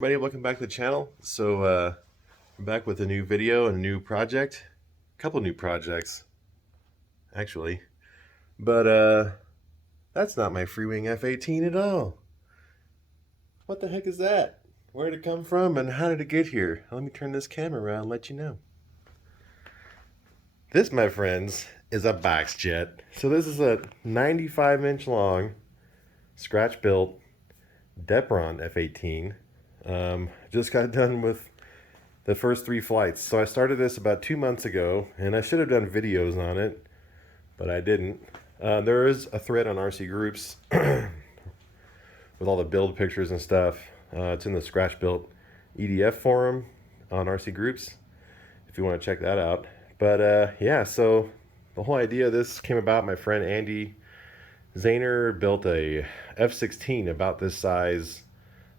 Everybody, welcome back to the channel. I'm back with a new video and a new project. A couple new projects, actually. But that's not my Freewing F18 at all. What the heck is that? Where did it come from and how did it get here? Let me turn this camera around and let you know. This, my friends, is a box jet. So this is a 95-inch long, scratch-built Depron F18. Just got done with the first 3 flights. So I started this about 2 months ago, and I should have done videos on it, but I didn't. There is a thread on RC Groups with all the build pictures and stuff. It's in the Scratch Built EDF forum on RC Groups, if you want to check that out. But yeah, so the whole idea of this came about. My friend Andy Zahner built a F-16 about this size,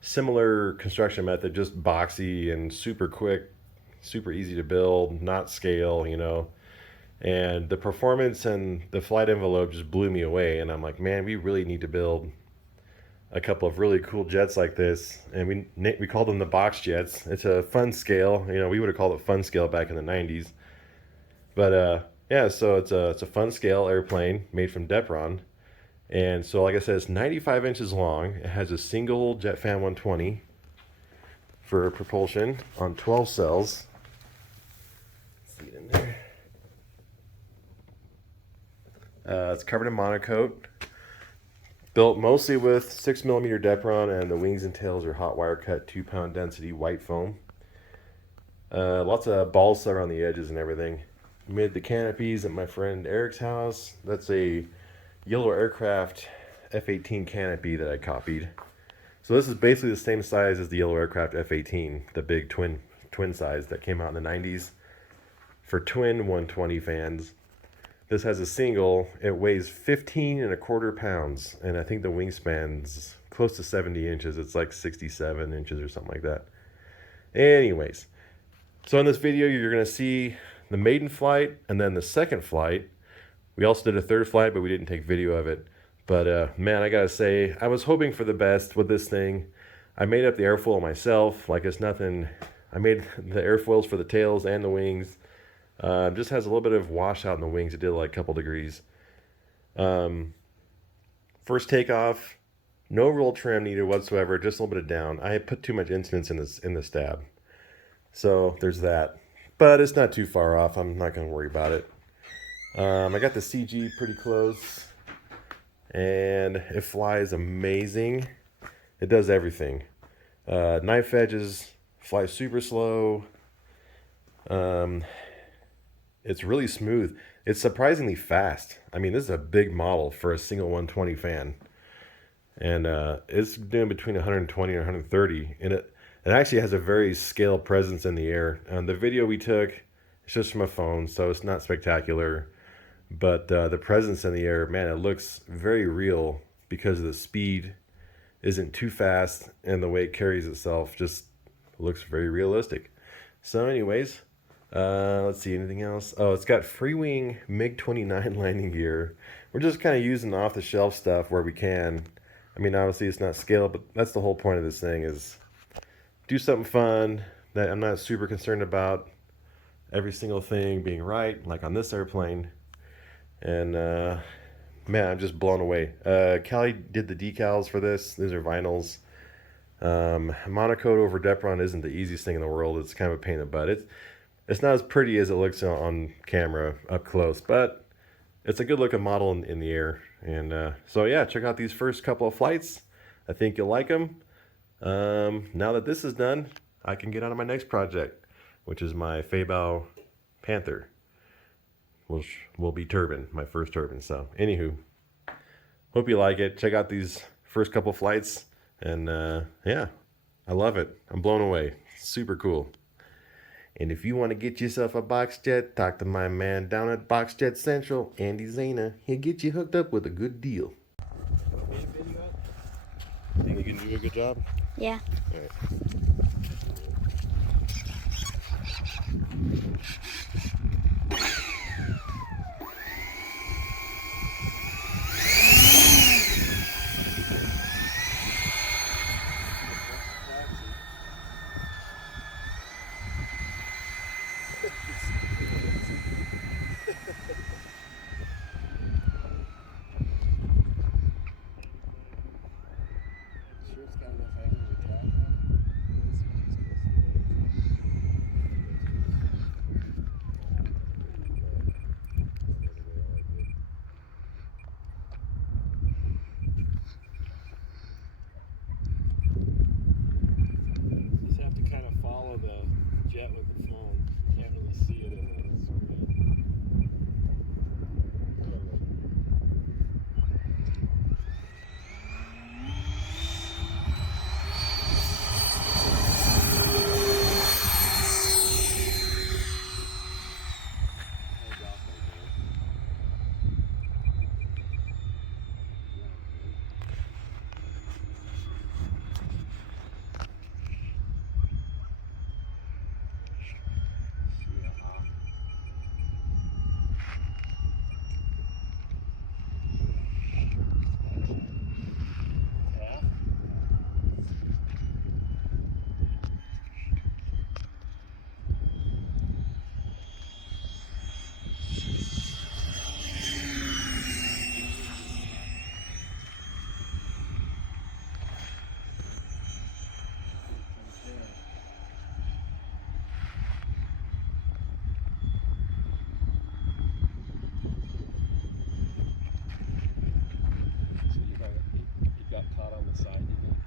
similar construction method, just boxy and super quick, super easy to build, not scale, you know. And the performance and the flight envelope just blew me away. And I'm like, man, we really need to build a couple of really cool jets like this. And we called them the box jets. It's a Funscale. You know, we would have called it Funscale back in the 90s. But yeah, so it's a Funscale airplane made from Depron. And so, like I said, it's 95 inches long. It has a single jet fan 120 for propulsion on 12 cells. Let's see it in there. It's covered in monocoat. Built mostly with 6mm Depron, and the wings and tails are hot wire cut 2-pound density white foam. Lots of balsa around the edges and everything. Made the canopies at my friend Eric's house. That's a Yellow Aircraft F-18 canopy that I copied. So this is basically the same size as the Yellow Aircraft F-18, the big twin size that came out in the 90s for twin 120 fans. This has a single. It weighs 15.25 pounds, and I think the wingspan's close to 70 inches. It's like 67 inches or something like that. Anyways, so in this video you're going to see the maiden flight and then the second flight. We also did a third flight, but we didn't take video of it. But man, I gotta say, I was hoping for the best with this thing. I made up the airfoil myself. Like, it's nothing. I made the airfoils for the tails and the wings. Just has a little bit of washout in the wings. It did like a couple degrees. First takeoff, no roll trim needed whatsoever. Just a little bit of down. I put too much incidence in the stab, so there's that. But it's not too far off. I'm not gonna worry about it. I got the CG pretty close, and it flies amazing. It does everything. Knife edges, flies super slow. It's really smooth. It's surprisingly fast. I mean, this is a big model for a single 120 fan, and it's doing between 120 and 130. And it actually has a very scale presence in the air. The video we took, it's just from a phone, so it's not spectacular. But the presence in the air, man, it looks very real because the speed isn't too fast, and the way it carries itself just looks very realistic. So anyways, let's see, anything else? Oh, it's got Freewing MiG-29 landing gear. We're just kind of using off-the-shelf stuff where we can. I mean, obviously it's not scale, but that's the whole point of this thing, is do something fun that I'm not super concerned about every single thing being right, like on this airplane. And man, I'm just blown away. Callie did the decals for this. These are vinyls. Monocoat over Depron isn't the easiest thing in the world. It's kind of a pain in the butt. It's not as pretty as it looks on camera up close, but it's a good looking model in the air. And so yeah, check out these first couple of flights. I think you'll like them. Now that this is done, I can get on to my next project, which is my Fabao Panther, which will be turbine, my first turbine. So anywho, hope you like it. Check out these first couple flights, and yeah, I love it. I'm blown away. Super cool. And if you want to get yourself a box jet, talk to my man down at Box Jet Central, Andy Zahner. He'll get you hooked up with a good deal. Think you can do a good job? Yeah. All right. jet with the phone. You can't really see it in the screen. Caught on the side, you think?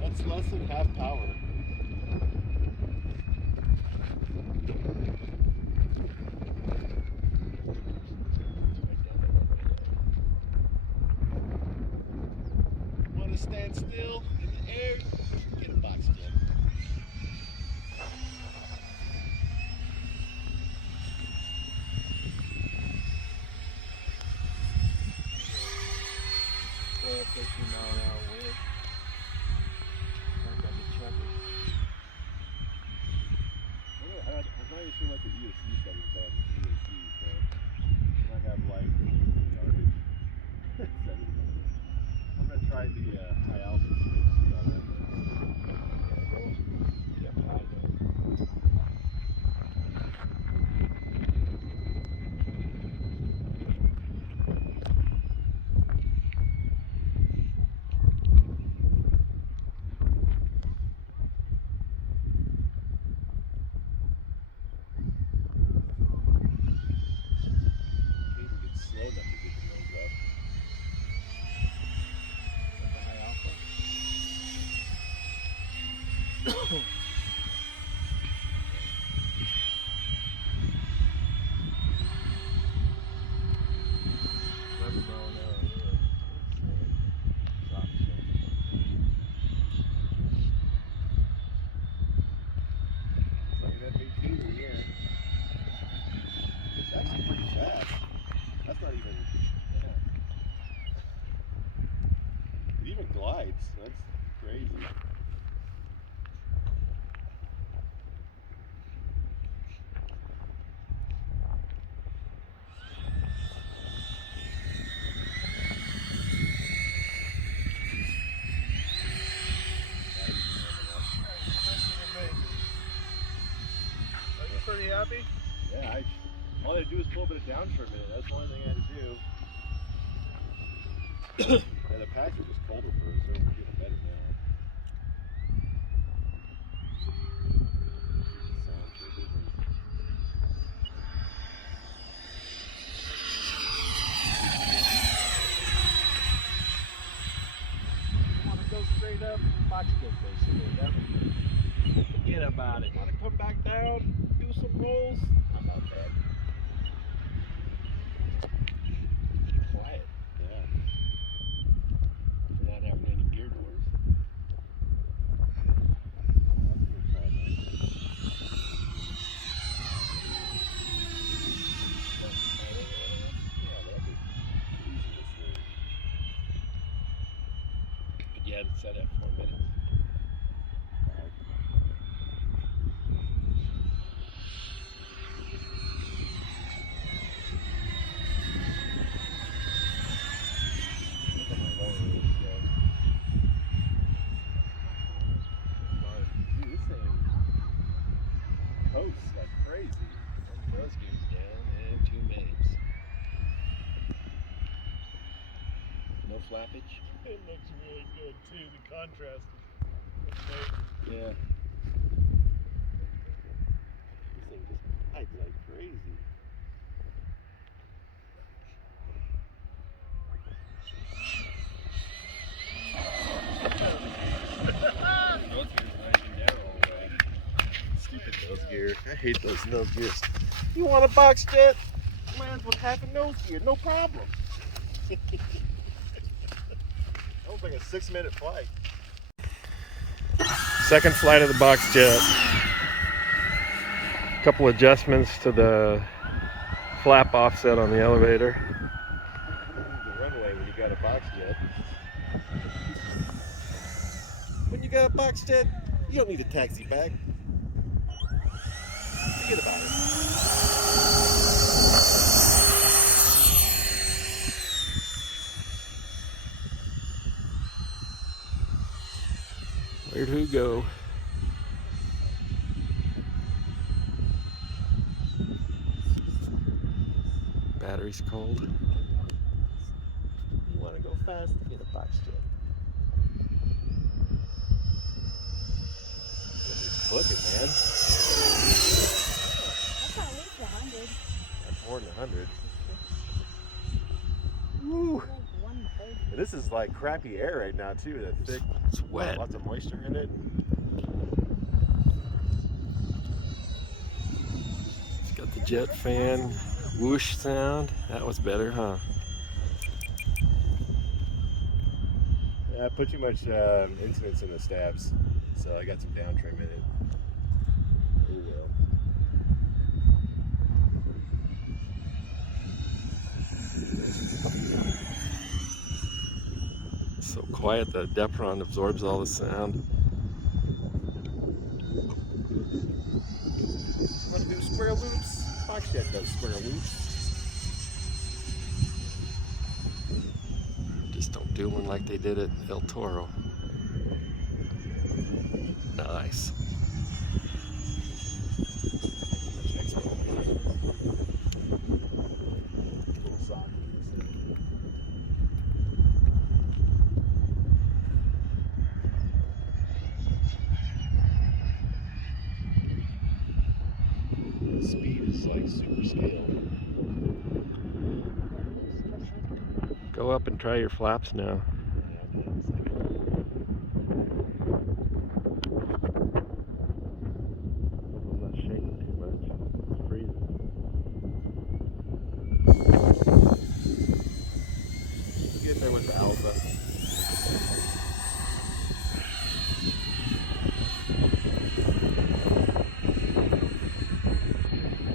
That's less than half power. Want to stand still in the air? Get a box jet. Well, 50-mile-an-hour wind. Sounds like a trucker. I'm not even sure what the ESC settings are on the ESC, so I might have like garbage settings on it. I'm gonna try the high alpha switch. See how that works. Get high though. Can't even get slow enough to get the nose up. With the high alpha. $11-mile-an-hour wind. Drop something. It's like an F-18 in the air. It's actually pretty fast. That's not even, yeah. It even glides. That's crazy. Are you pretty happy? Yeah, all I had to do was pull it down for a minute. That's the only thing I had to do. Yeah, the packs are just colder for us, so we're getting better now. Sound for different. You want to go straight up? Box kick basically. Yep. Forget about it. Want to come back down? Do some rolls? Not about that. Quiet. Yeah. you had it set at 4 minutes. Dude, this thing coasts like crazy. One nose gear's down and 2 maids. No flappage. It looks really good too. The contrast is amazing. Yeah. This thing just glides like crazy. Nose gear's nice and down all the way. Stupid nose gear. I hate those nose gears. You want a box jet? Might as well have a nose gear. No problem. That was like a 6-minute flight. Second flight of the box jet. Couple adjustments to the flap offset on the elevator. The runway when you got a box jet. When you got a box jet, you don't need a taxi back. Forget about it. Where'd who go? Battery's cold. You want to go fast, get a box jet. Looking, man. That's at least 100. That's more than 100. Woo! Like 130. And this is like crappy air right now too. That thick, It's wet. lots of moisture in it. It's got the jet fan whoosh sound. That was better, huh? Yeah, I put too much incidence in the stabs, so I got some down trim in it. There we go. So quiet the Depron absorbs all the sound. Want to do square loops? Box jet does square loops. Just don't do one like they did at El Toro. Nice. Little sock in this thing. The speed is like super scale. Go up and try your flaps now. Yeah, I'll do that in a second. I'm not shaking too much. It's freezing. Get there with the alpha.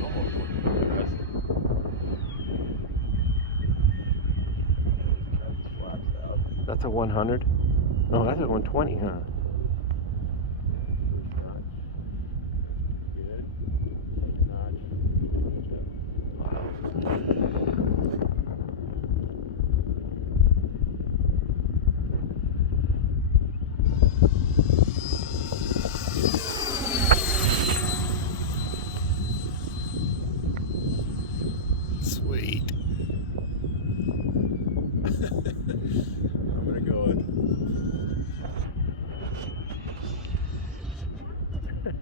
Almost looking for the rest. Try these flaps out. That's a 100? No, that's a 120, huh? Notch. Good. Notch. Sweet. I'm gonna go in. It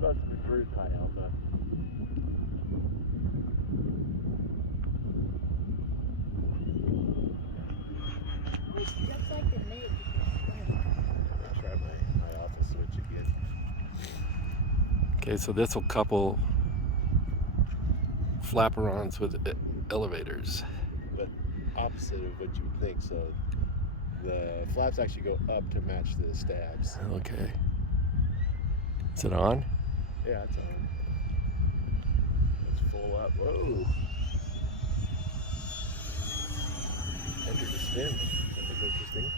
must have been very high alpha. That's like the mid. I'll try my high alpha switch again. Okay, so this will couple flaperons with elevators. But opposite of what you would think. So the flaps actually go up to match the stabs. Okay. Is it on? Yeah, it's on. It's full up. Whoa. Entered a spin. That was interesting.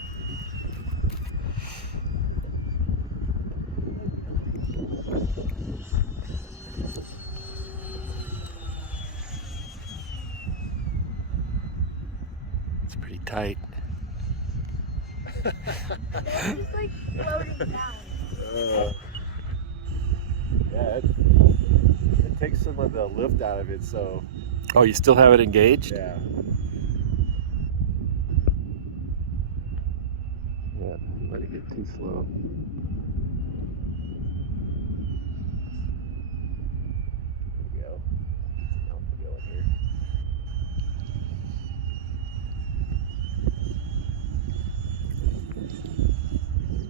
It's pretty tight. They're just like floating down. Yeah, it takes some of the lift out of it, so Oh, you still have it engaged? yeah. Yeah, let it get too slow. There we go. Get some alpha going here.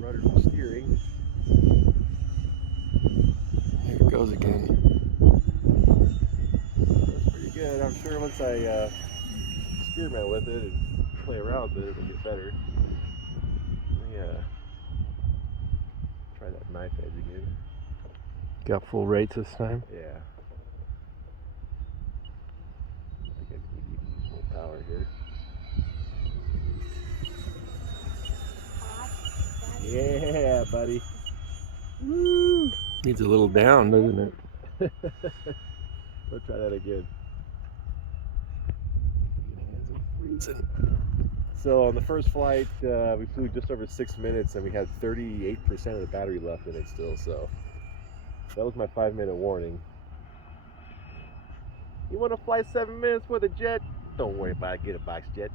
Rudder for steering. Here it goes again. That's pretty good. I'm sure once I experiment with it and play around with it, it'll get better. Let me try that knife edge again. Got full rates this time? Yeah. I think I can even use full power here. Yeah, buddy. Woo! Needs a little down, doesn't it? Let's try that again. So on the first flight, we flew just over 6 minutes and we had 38% of the battery left in it still, so that was my 5-minute warning. You want to fly 7 minutes with a jet? Don't worry about it, get a box jet.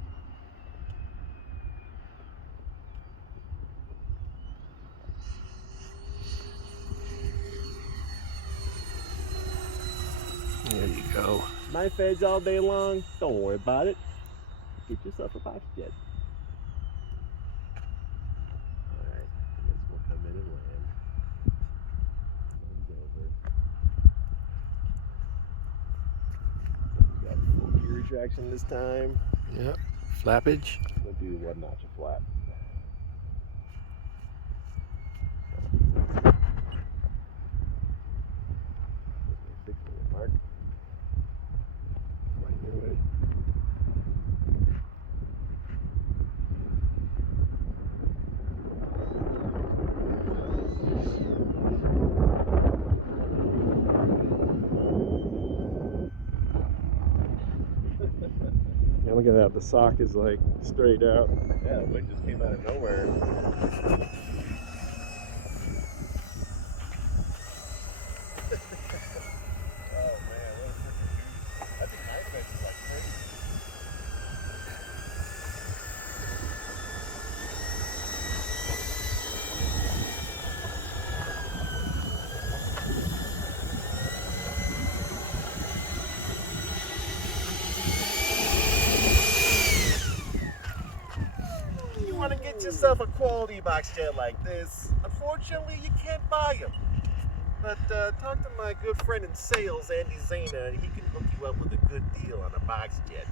There you go. Knife edge all day long, don't worry about it. Get yourself a box jet. Alright, I guess we'll come in and land. Land's over. We got full gear retraction this time. Yep. Flappage. We'll do 1 notch of flap. There's my 6-minute mark. Right through it. Yeah, look at that. The sock is like straight out. Yeah, the wind just came out of nowhere. Oh man, what a freaking dude. I think knife edge is like crazy. You want to get yourself a quality box jet like this? Unfortunately, you can't buy them. But talk to my good friend in sales, Andy Zana, and he can hook you up with a good deal on a box jet.